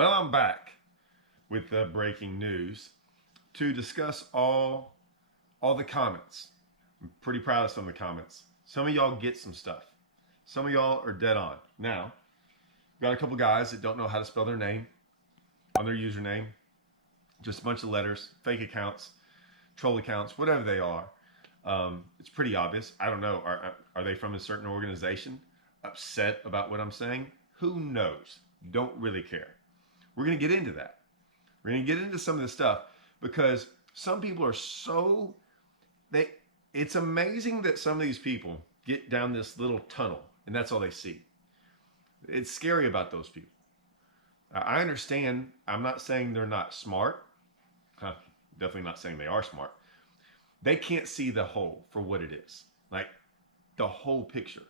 Well, I'm back with the breaking news to discuss all the comments. I'm pretty proud of some of the comments. Some of y'all get some stuff. Some of y'all are dead on. Now, got a couple guys that don't know how to spell their name on their username. Just a bunch of letters, fake accounts, troll accounts, whatever they are. It's pretty obvious. I don't know. Are they from a certain organization? Upset about what I'm saying? Who knows? Don't really care. We're going to get into that. We're going to get into some of this stuff because some people are so it's amazing that some of these people get down this little tunnel and that's all they see. It's scary about those people. I understand. I'm not saying they're not smart. Definitely not saying they are smart. They can't see the whole for what it is. Like the whole picture.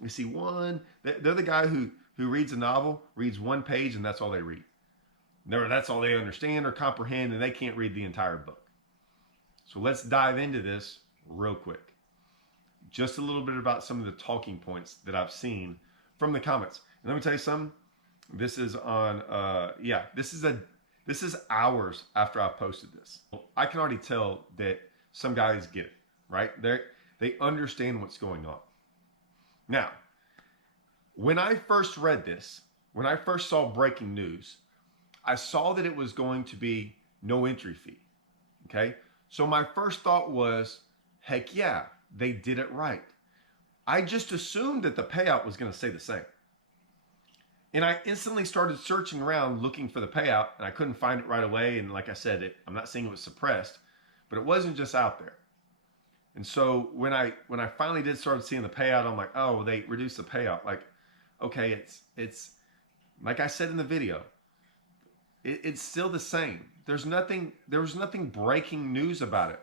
You see one, they're the guy who reads a novel, reads one page, and that's all they read. That's all they understand or comprehend, and they can't read the entire book. So let's dive into this real quick. Just a little bit about some of the talking points that I've seen from the comments. And let me tell you something. This is on, this is hours after I've posted this. I can already tell that some guys get it, right? They understand what's going on. Now, when I first read this, when I first saw breaking news, I saw that it was going to be no entry fee, okay? So my first thought was, heck yeah, they did it right. I just assumed that the payout was going to stay the same. And I instantly started searching around looking for the payout, and I couldn't find it right away. And like I said, I'm not saying it was suppressed, but it wasn't just out there. And so when I finally did start seeing the payout, I'm like, oh, they reduced the payout. Like, okay, it's like I said in the video, it's still the same. There was nothing breaking news about it.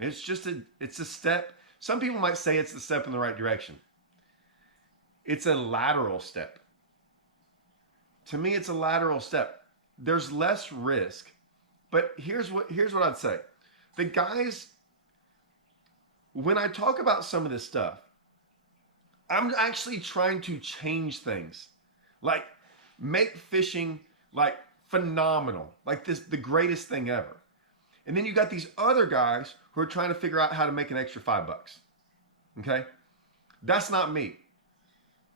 It's a step. Some people might say it's a step in the right direction. It's a lateral step. To me, it's a lateral step. There's less risk, but here's what I'd say. The guys, when I talk about some of this stuff, I'm actually trying to change things, like make fishing like phenomenal, like the greatest thing ever. And then you got these other guys who are trying to figure out how to make an extra $5. Okay, that's not me.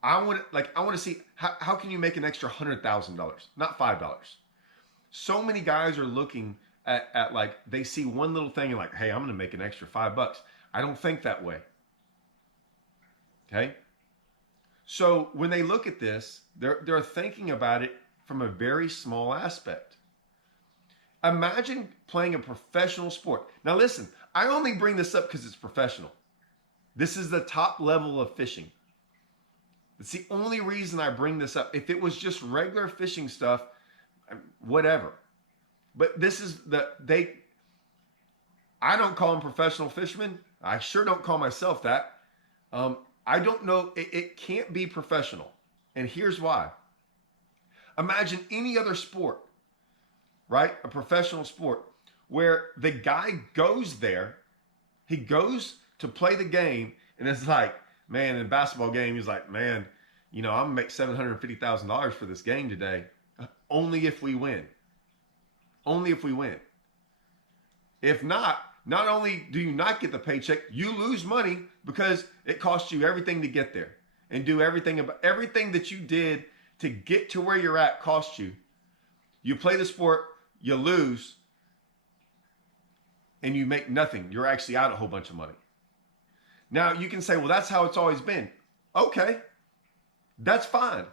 I want to see how can you make an extra $100,000, not $5. So many guys are looking at like they see one little thing and like, hey, I'm going to make an extra $5. I don't think that way. Okay, so when they look at this, they're thinking about it from a very small aspect. Imagine playing a professional sport. Now listen, I only bring this up because it's professional. This is the top level of fishing. It's the only reason I bring this up. If it was just regular fishing stuff, whatever. But this is I don't call them professional fishermen. I sure don't call myself that. I don't know. It can't be professional. And here's why. Imagine any other sport, right? A professional sport where the guy goes there, he goes to play the game, and it's like, man, in a basketball game, he's like, man, I'm gonna make $750,000 for this game today. Only if we win. Only if we win. If not only do you not get the paycheck, you lose money because it costs you everything to get there and do everything that you did to get to where you're at cost you. You play the sport, you lose, and you make nothing. You're actually out a whole bunch of money. Now you can say, well, that's how it's always been. Okay, that's fine.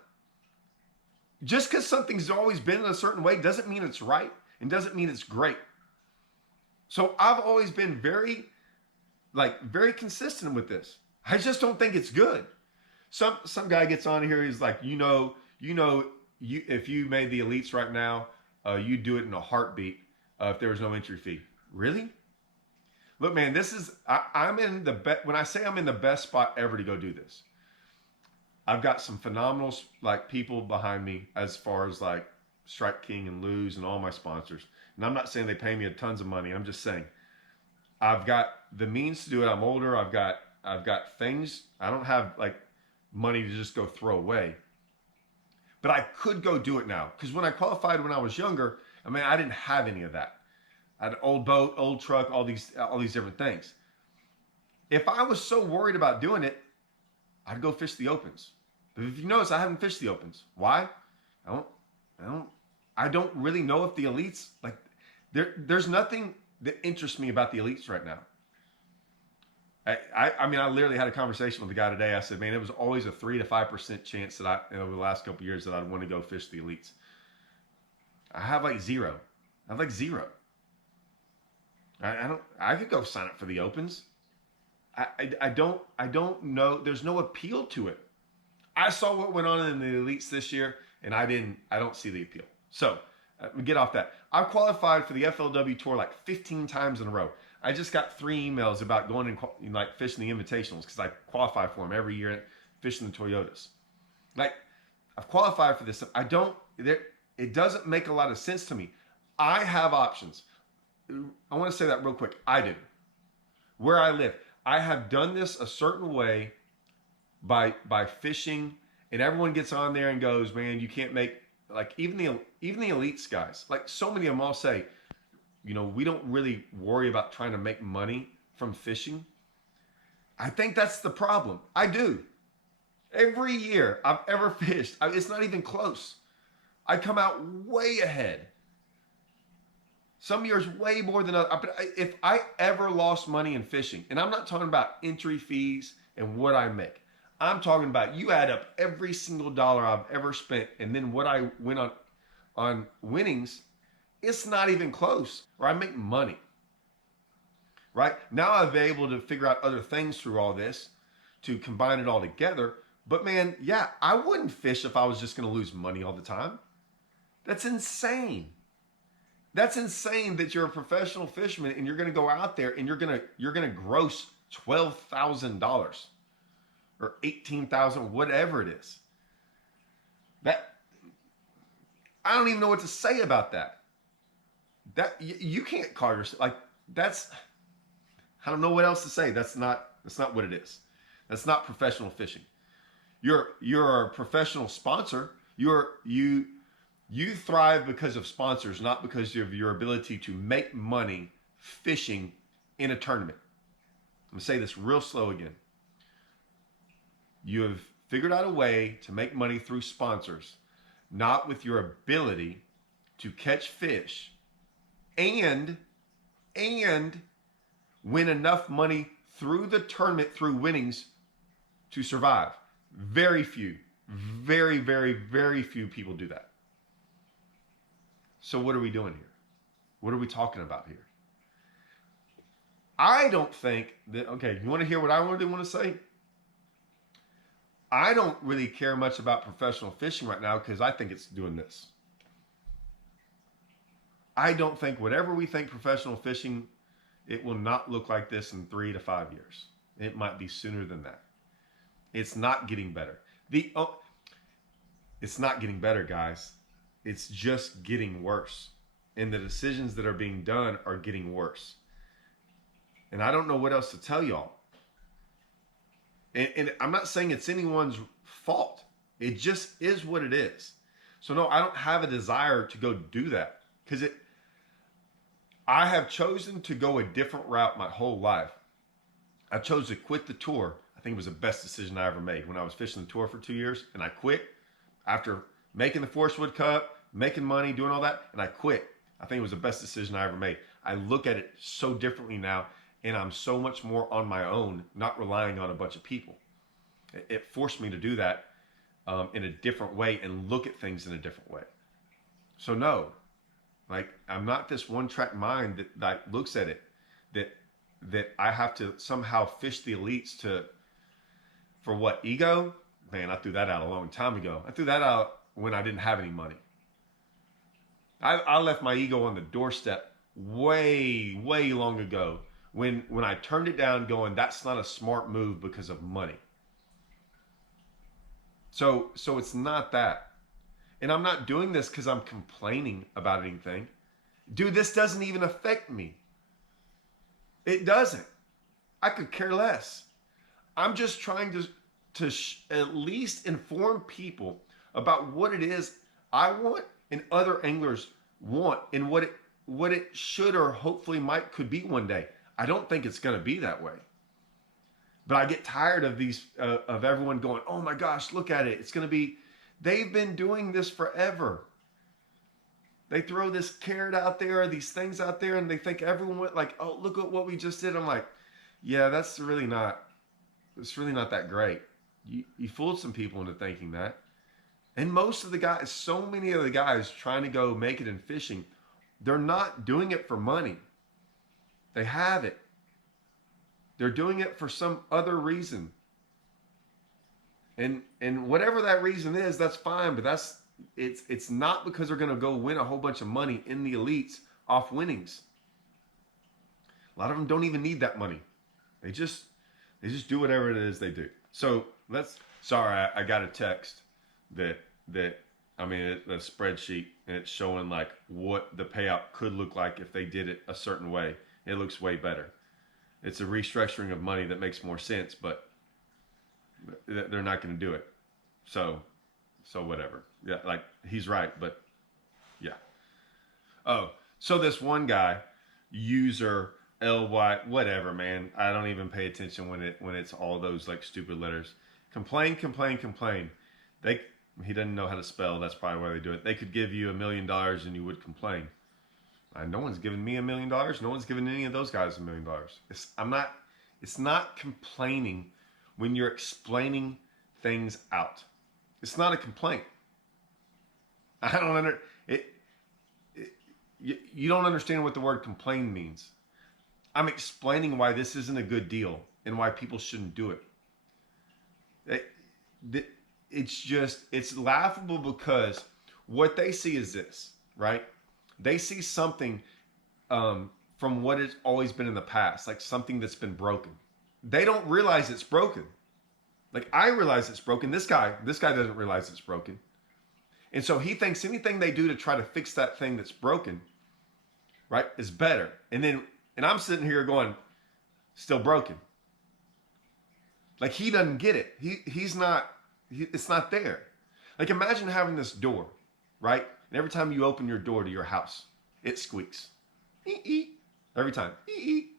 Just because something's always been in a certain way doesn't mean it's right and doesn't mean it's great. So I've always been very consistent with this. I just don't think it's good. Some guy gets on here, he's like, if you made the elites right now, you'd do it in a heartbeat if there was no entry fee. Really? Look, man, I'm in the best. When I say I'm in the best spot ever to go do this, I've got some phenomenal people behind me as far as like Strike King and Lose and all my sponsors. And I'm not saying they pay me tons of money. I'm just saying I've got the means to do it. I'm older. I've got things. I don't have like money to just go throw away. but I could go do it now. Because when I qualified when I was younger, I mean, I didn't have any of that. I had an old boat, old truck, all these different things. If I was so worried about doing it, I'd go fish the opens. But if you notice, I haven't fished the opens. Why? I don't really know if the elites, like, there's nothing that interests me about the elites right now. I mean, I literally had a conversation with a guy today. I said, man, it was always a 3 to 5% chance that over the last couple of years that I'd want to go fish the elites. I have like zero. I have like zero. I could go sign up for the opens. I don't know. There's no appeal to it. I saw what went on in the elites this year, and I don't see the appeal. So get off that. I've qualified for the FLW tour like 15 times in a row. I just got 3 emails about going and like fishing the invitationals because I qualify for them every year, fishing the Toyotas. Like, I've qualified for this. It doesn't make a lot of sense to me. I have options. I want to say that real quick. I do. Where I live, I have done this a certain way by fishing, and everyone gets on there and goes, man, you can't make, like, even the elites guys, like, so many of them all say, we don't really worry about trying to make money from fishing. I think that's the problem. I do. Every year I've ever fished, it's not even close. I come out way ahead. Some years way more than others. If I ever lost money in fishing, and I'm not talking about entry fees and what I make. I'm talking about you add up every single dollar I've ever spent, and then what I win on winnings, it's not even close, or I make money. Right? Now I've been able to figure out other things through all this to combine it all together. But man, yeah, I wouldn't fish if I was just going to lose money all the time. That's insane. That's insane that you're a professional fisherman and you're going to go out there and you're going to gross $12,000 or $18,000, whatever it is. That, I don't even know what to say about that. That you can't call yourself like that's. I don't know what else to say. That's not what it is. That's not professional fishing. You're a professional sponsor. You thrive because of sponsors, not because of your ability to make money fishing in a tournament. I'm gonna say this real slow again. You have figured out a way to make money through sponsors, not with your ability to catch fish and win enough money through the tournament, through winnings, to survive. Very few, very, very, very few people do that. So what are we doing here? What are we talking about here? I don't think that, okay, you want to hear what I really want to say? I don't really care much about professional fishing right now because I think it's doing this. I don't think whatever we think professional fishing, it will not look like this in 3 to 5 years. It might be sooner than that. It's not getting better. It's not getting better, guys. It's just getting worse. And the decisions that are being done are getting worse. And I don't know what else to tell y'all. And I'm not saying it's anyone's fault. It just is what it is. So no, I don't have a desire to go do that. Because I have chosen to go a different route my whole life. I chose to quit the tour. I think it was the best decision I ever made when I was fishing the tour for 2 years. And I quit after making the Forest Wood Cup, making money, doing all that. And I quit. I think it was the best decision I ever made. I look at it so differently now. And I'm so much more on my own, not relying on a bunch of people. It forced me to do that in a different way and look at things in a different way. So no, like I'm not this one-track mind that looks at it, that I have to somehow fish the elites for what, ego? Man, I threw that out a long time ago. I threw that out when I didn't have any money. I left my ego on the doorstep way, way long ago. When I turned it down going, that's not a smart move because of money. So it's not that. And I'm not doing this because I'm complaining about anything. Dude, this doesn't even affect me. It doesn't. I could care less. I'm just trying to at least inform people about what it is I want and other anglers want, and what it should or hopefully could be one day. I don't think it's going to be that way. But I get tired of these of everyone going, "Oh my gosh, look at it. It's going to be." They've been doing this forever. They throw this carrot out there, these things out there, and they think everyone went like, "Oh, look at what we just did." I'm like, "Yeah, it's really not that great." You fooled some people into thinking that. And most of the guys, so many of the guys trying to go make it in fishing, they're not doing it for money. They have it. They're doing it for some other reason. And whatever that reason is, that's fine, but it's not because they're going to go win a whole bunch of money in the elites off winnings. A lot of them don't even need that money. They just do whatever it is they do. So I got a text that a spreadsheet, and it's showing like what the payout could look like if they did it a certain way. It looks way better. It's a restructuring of money that makes more sense, but they're not going to do it. So whatever. Yeah, like he's right, but yeah. Oh, so this one guy, user LY, whatever, man. I don't even pay attention when it's all those like stupid letters. Complain. He doesn't know how to spell. That's probably why they do it. They could give you $1 million and you would complain. No one's given me $1 million. No one's given any of those guys $1 million. It's not complaining when you're explaining things out. It's not a complaint. You don't understand what the word complain means. I'm explaining why this isn't a good deal and why people shouldn't do it. It's laughable because what they see is this, right? They see something from what it's always been in the past, like something that's been broken. They don't realize it's broken. Like I realize it's broken. This guy doesn't realize it's broken. And so he thinks anything they do to try to fix that thing that's broken, right, is better. And I'm sitting here going, still broken. Like he doesn't get it. It's not there. Like imagine having this door, right? And every time you open your door to your house, it squeaks. Ee-ee. Every time. Ee-ee.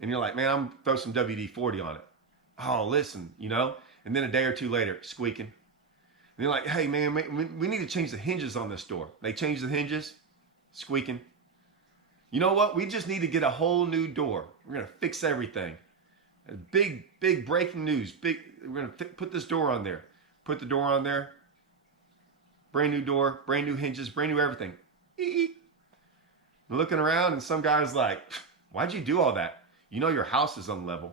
And you're like, man, I'm throw some WD-40 on it. Oh, listen, and then a day or two later, squeaking. And you're like, hey, man, we need to change the hinges on this door. They change the hinges, squeaking. You know what? We just need to get a whole new door. We're going to fix everything. Big breaking news. We're going to put this door on there. Put the door on there. Brand new door, brand new hinges, brand new everything. Eek. Looking around and some guy's like, why'd you do all that? Your house is unlevel.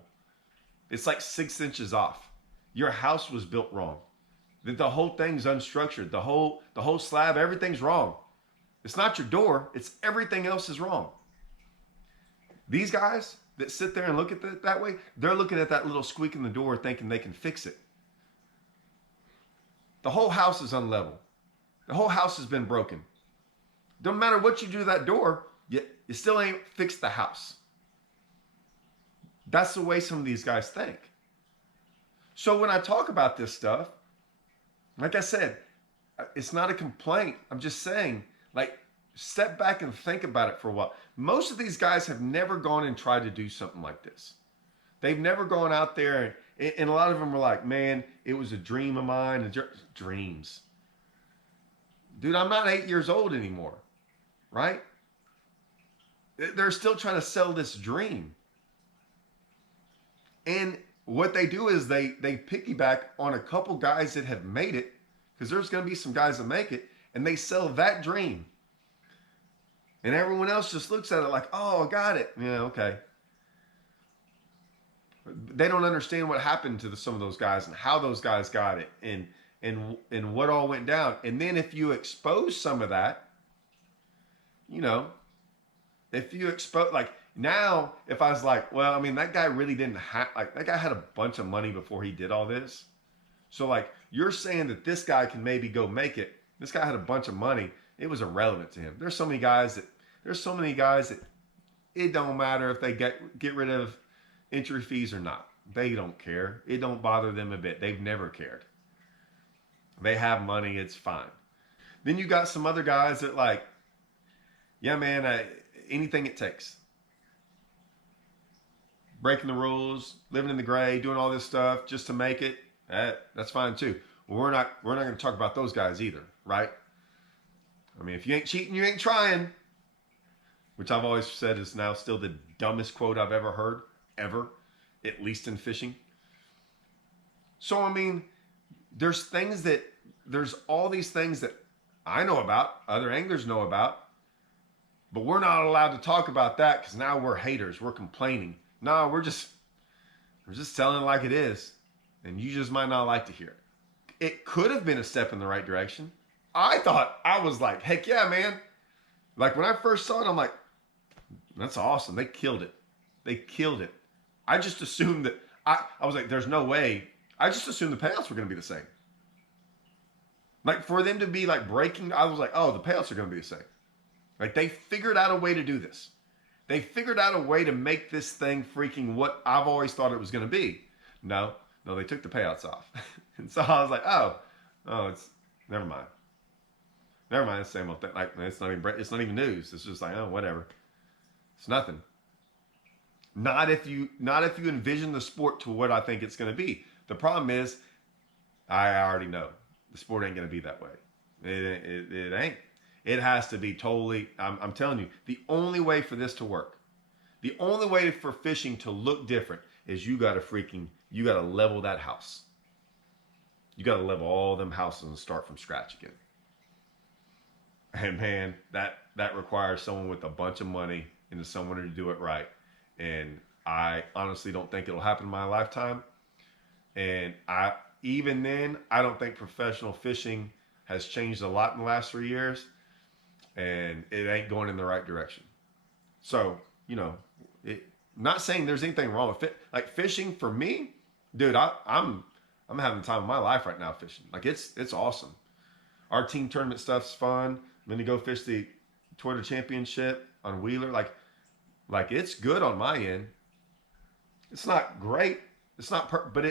It's like 6 inches off. Your house was built wrong. The whole thing's unstructured. The whole slab, everything's wrong. It's not your door. It's everything else is wrong. These guys that sit there and look at it that way, they're looking at that little squeak in the door thinking they can fix it. The whole house is unlevel. The whole house has been broken. Don't matter what you do to that door, you still ain't fixed the house. That's the way some of these guys think. So when I talk about this stuff, like I said, it's not a complaint. I'm just saying, like, step back and think about it for a while. Most of these guys have never gone and tried to do something like this. They've never gone out there, and a lot of them are like, man, it was a dream of mine. And dreams. Dude, I'm not 8 years old anymore, right? They're still trying to sell this dream. And what they do is they piggyback on a couple guys that have made it, because there's going to be some guys that make it, and they sell that dream. And everyone else just looks at it like, oh, I got it. Yeah, okay. They don't understand what happened to some of those guys and how those guys got it and what all went down. And then if you expose some of that, if you expose, like, now, if I was like, well, I mean, that guy really didn't have, like, that guy had a bunch of money before he did all this. So, like, you're saying that this guy can maybe go make it. This guy had a bunch of money. It was irrelevant to him. There's so many guys that it don't matter if they get rid of entry fees or not. They don't care. It don't bother them a bit. They've never cared. They have money. It's fine. Then you got some other guys that like, yeah, man, anything it takes. Breaking the rules, living in the gray, doing all this stuff just to make it. That's fine too. Well, we're not going to talk about those guys either, right? I mean, if you ain't cheating, you ain't trying. Which I've always said is now still the dumbest quote I've ever heard, ever, at least in fishing. So I mean, there's all these things that I know about, other anglers know about, but we're not allowed to talk about that because now we're haters, we're complaining. No, we're just telling it like it is, and you just might not like to hear it. It could have been a step in the right direction. I was like, heck yeah, man. Like when I first saw it, I'm like, that's awesome. They killed it. They killed it. I just assumed that I was like, there's no way. I just assumed the payouts were going to be the same. Like for them to be like breaking, I was like, oh, the payouts are going to be the same. Like they figured out a way to do this. They figured out a way to make this thing freaking what I've always thought it was going to be. No, they took the payouts off. And so I was like, oh, it's never mind. Never mind, it's the same old thing. Like it's not even news. It's just like, oh, whatever. It's nothing. Not if you envision the sport to what I think it's going to be. The problem is, I already know the sport ain't going to be that way. It ain't. It has to be totally. I'm telling you, the only way for this to work, the only way for fishing to look different is you got to level that house. You got to level all them houses and start from scratch again. And man, that requires someone with a bunch of money and someone to do it right. And I honestly don't think it'll happen in my lifetime. And even then, I don't think professional fishing has changed a lot in the last 3 years. And it ain't going in the right direction. So, not saying there's anything wrong with it. Like fishing for me, dude, I'm having the time of my life right now fishing. Like it's awesome. Our team tournament stuff's fun. I'm going to go fish the Twitter Championship on Wheeler. Like it's good on my end. It's not great. It's not, but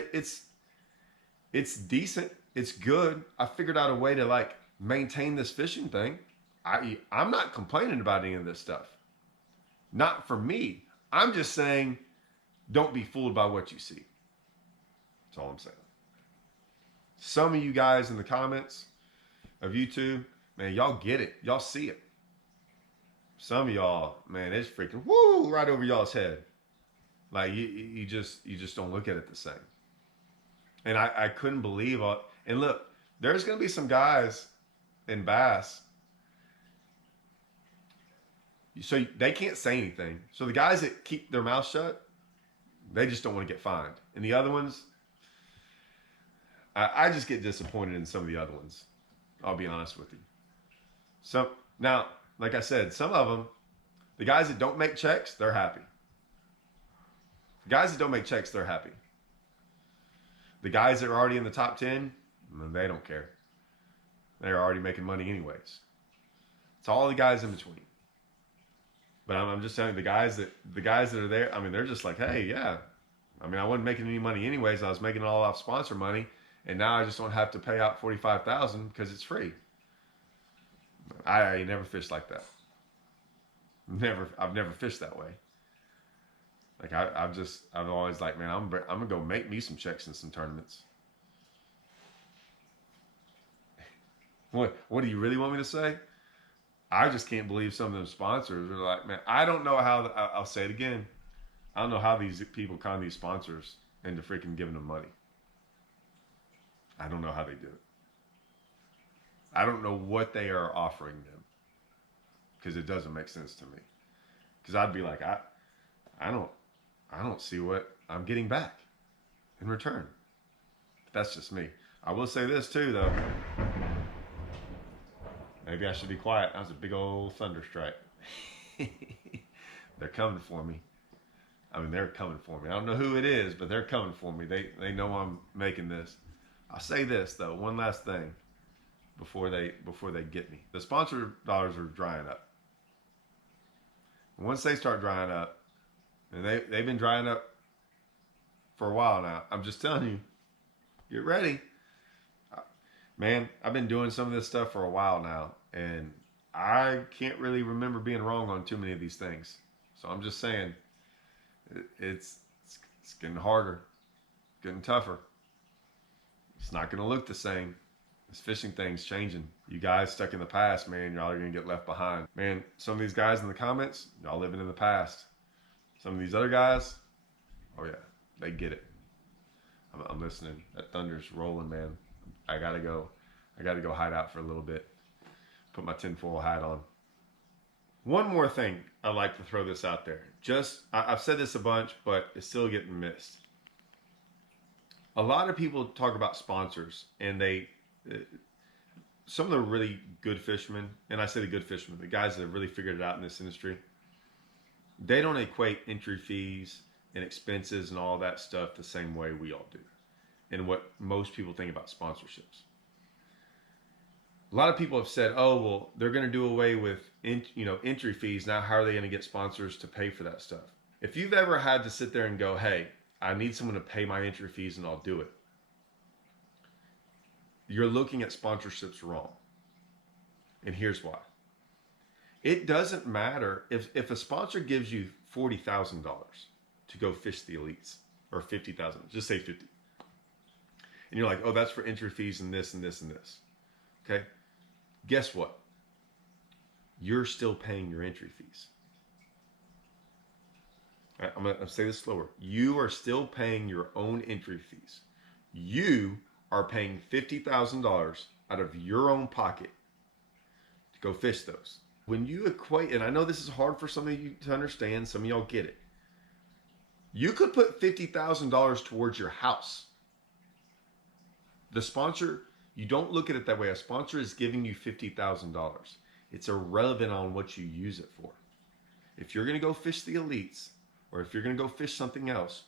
it's decent. It's good. I figured out a way to like maintain this fishing thing. I'm not complaining about any of this stuff. Not for me. I'm just saying, don't be fooled by what you see. That's all I'm saying. Some of you guys in the comments of YouTube, man, y'all get it. Y'all see it. Some of y'all, man, it's freaking woo right over y'all's head. Like you just don't look at it the same. And I couldn't believe it. And look, there's gonna be some guys in bass. So they can't say anything. So the guys that keep their mouth shut, they just don't want to get fined. And the other ones, I just get disappointed in some of the other ones. I'll be honest with you. So now, like I said, some of them, the guys that don't make checks, they're happy. The guys that don't make checks, they're happy. The guys that are already in the top 10, they don't care. They're already making money anyways. It's all the guys in between. But I'm just telling you, the guys that are there, I mean, they're just like, hey, yeah. I mean, I wasn't making any money anyways. I was making it all off sponsor money, and now I just don't have to pay out $45,000 because it's free. I never fished like that. I've never fished that way. Like I've always like, man, I'm gonna go make me some checks in some tournaments. What do you really want me to say? I just can't believe some of them sponsors are like, man, I don't know how, I'll say it again. I don't know how these people con these sponsors into freaking giving them money. I don't know how they do it. I don't know what they are offering them because it doesn't make sense to me. Because I'd be like, I don't see what I'm getting back in return. But that's just me. I will say this too, though. Maybe I should be quiet. That was a big old thunder strike. They're coming for me. I mean, they're coming for me. I don't know who it is, but they're coming for me. They know I'm making this. I'll say this though, one last thing before they get me. The sponsor dollars are drying up. Once they start drying up, and they've been drying up for a while now. I'm just telling you, get ready. Man, I've been doing some of this stuff for a while now, and I can't really remember being wrong on too many of these things. So I'm just saying, it's getting harder, getting tougher. It's not going to look the same. This fishing thing's changing. You guys stuck in the past, man, y'all are going to get left behind. Man, some of these guys in the comments, y'all living in the past. Some of these other guys, oh yeah, they get it. I'm listening. That thunder's rolling, man. I gotta go. I gotta go hide out for a little bit. Put my tinfoil hat on. One more thing I'd like to throw this out there. I've said this a bunch, but it's still getting missed. A lot of people talk about sponsors, and some of the really good fishermen, and I say the good fishermen, the guys that have really figured it out in this industry, they don't equate entry fees and expenses and all that stuff the same way we all do, and what most people think about sponsorships. A lot of people have said, oh, well, they're going to do away with entry fees. Now, how are they going to get sponsors to pay for that stuff? If you've ever had to sit there and go, hey, I need someone to pay my entry fees and I'll do it, you're looking at sponsorships wrong. And here's why. It doesn't matter if a sponsor gives you $40,000 to go fish the elites, or $50,000, just say 50. And you're like, oh, that's for entry fees and this and this and this. Okay? Guess what? You're still paying your entry fees. All right, I'm going to say this slower. You are still paying your own entry fees. You are paying $50,000 out of your own pocket to go fish those. When you equate, and I know this is hard for some of you to understand, some of y'all get it. You could put $50,000 towards your house. The sponsor, you don't look at it that way. A sponsor is giving you $50,000. It's irrelevant on what you use it for. If you're going to go fish the elites, or if you're going to go fish something else,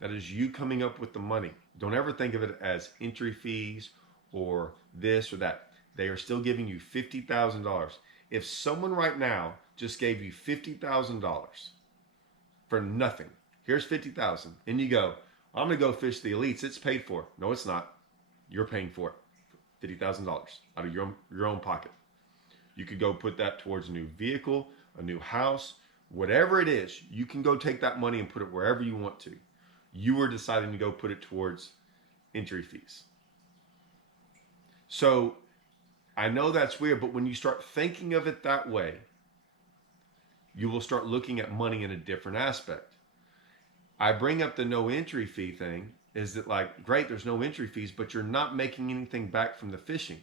that is you coming up with the money. Don't ever think of it as entry fees or this or that. They are still giving you $50,000. If someone right now just gave you $50,000 for nothing, here's $50,000, and you go, I'm going to go fish the elites. It's paid for. No, it's not. You're paying for it. $50,000 out of your own pocket. You could go put that towards a new vehicle, a new house, whatever it is. You can go take that money and put it wherever you want to. You are deciding to go put it towards entry fees. So I know that's weird, but when you start thinking of it that way, you will start looking at money in a different aspect. I bring up the no entry fee thing, is that like, great, there's no entry fees, but you're not making anything back from the fishing.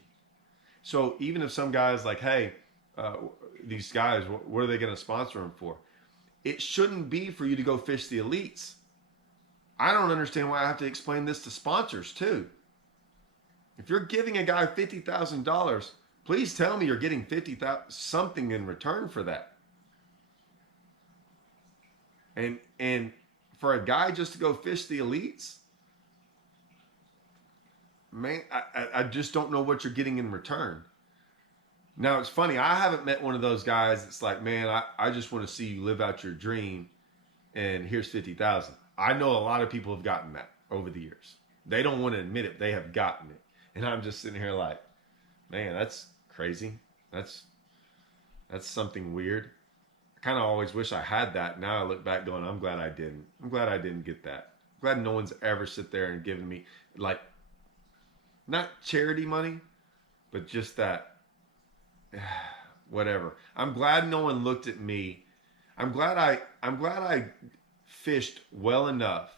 So even if some guy's like, hey, these guys, what are they going to sponsor them for? It shouldn't be for you to go fish the elites. I don't understand why I have to explain this to sponsors too. If you're giving a guy $50,000, please tell me you're getting $50,000 something in return for that. And for a guy just to go fish the elites, man, I just don't know what you're getting in return. Now, it's funny. I haven't met one of those guys that's like, man, I just want to see you live out your dream, and here's $50,000. I know a lot of people have gotten that over the years. They don't want to admit it. They have gotten it. And I'm just sitting here like, man, that's crazy. That's something weird. I kind of always wish I had that. Now I look back going, I'm glad I didn't. I'm glad I didn't get that. I'm glad no one's ever sit there and given me, like, not charity money, but just that, whatever. I'm glad no one looked at me. I'm glad I fished well enough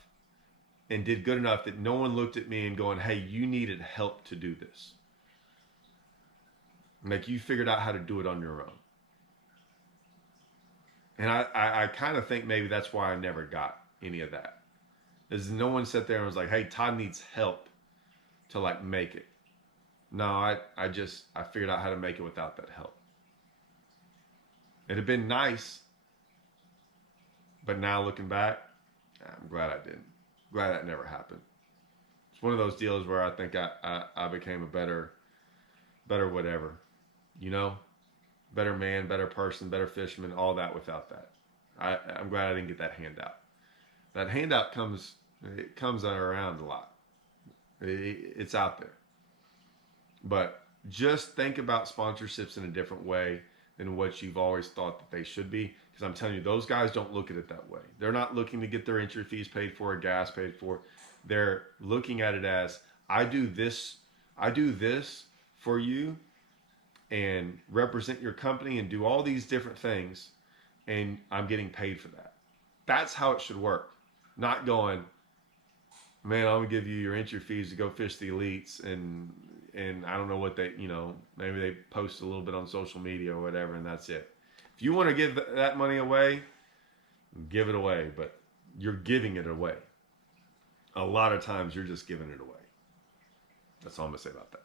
and did good enough that no one looked at me and going, hey, you needed help to do this. Like, you figured out how to do it on your own. And I kind of think maybe that's why I never got any of that. Is no one sat there and was like, hey, Todd needs help to like make it. No, I figured out how to make it without that help. It'd have been nice, but now looking back, I'm glad I didn't. Glad that never happened. It's one of those deals where I think I became a better whatever, you know, better man, better person, better fisherman, all that without that. I'm glad I didn't get that handout. That handout comes around a lot. It's out there. But just think about sponsorships in a different way than what you've always thought that they should be. Because I'm telling you, those guys don't look at it that way. They're not looking to get their entry fees paid for or gas paid for. They're looking at it as, I do this for you and represent your company and do all these different things, and I'm getting paid for that. That's how it should work. Not going, man, I'm gonna give you your entry fees to go fish the elites, and I don't know what they, maybe they post a little bit on social media or whatever, and that's it. If you want to give that money away, give it away, but you're giving it away. A lot of times you're just giving it away. That's all I'm gonna say about that.